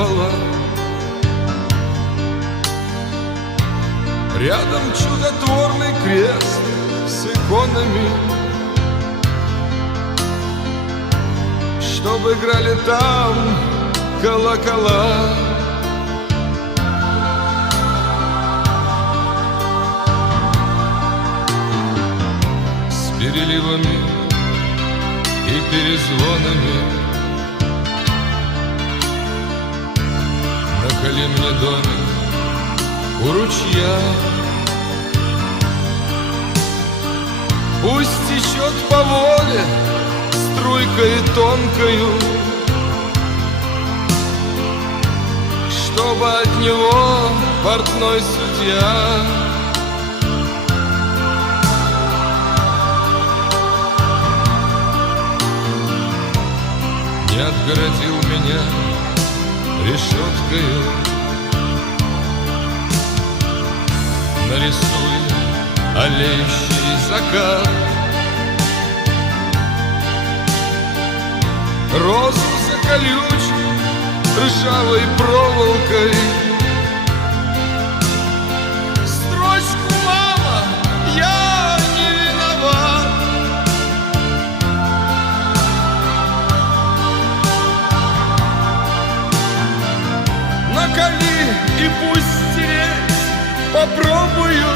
пополам. Рядом чудотворный крест с иконами, чтобы играли там колокола. С переливами и перезвонами наколи мне домик у ручья. Пусть течет по воле струйкой тонкою, чтобы от него портной судья не отгородил меня решеткою. Нарисуй алеющий закат, розу заколючь ржавой проволокой. Строчку: мама, я не виноват. Наколи и пусть стереть попробую.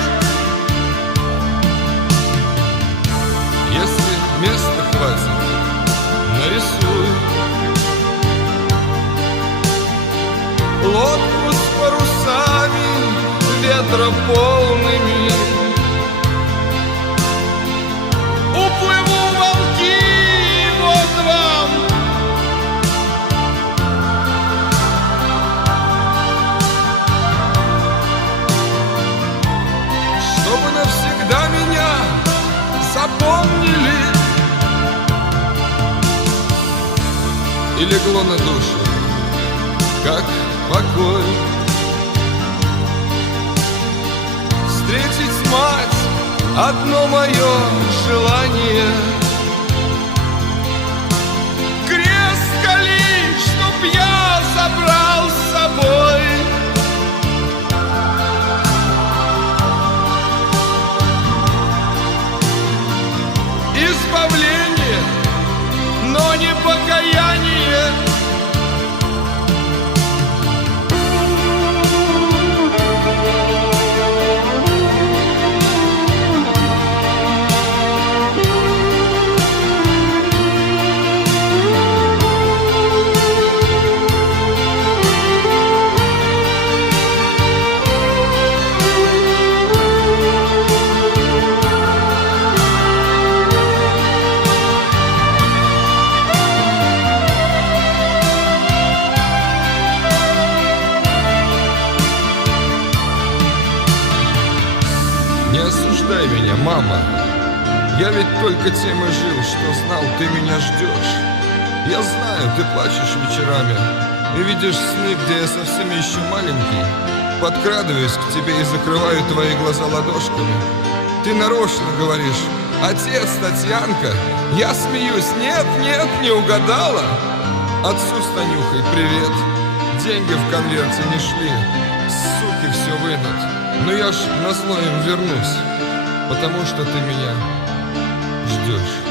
Если места хватит, нарисую лодку с парусами ветрополными. Уплыву в волки, вот вам. Чтобы навсегда меня запомнили и легло на душу, как покой. Встретить мать — одно мое желание. Крест кали, чтоб я забрал с собой. Избавление, но не покаяние. Не осуждай меня, мама. Я ведь только тем и жил, что знал, ты меня ждешь. Я знаю, ты плачешь вечерами и видишь сны, где я совсем еще маленький. Подкрадываюсь к тебе и закрываю твои глаза ладошками. Ты нарочно говоришь: отец, Татьянка. Я смеюсь: нет, нет, не угадала. Отцу с Танюхой привет. Деньги в конверте не шли, суки все вынут. Но я ж назло им вернусь, потому что ты меня ждешь.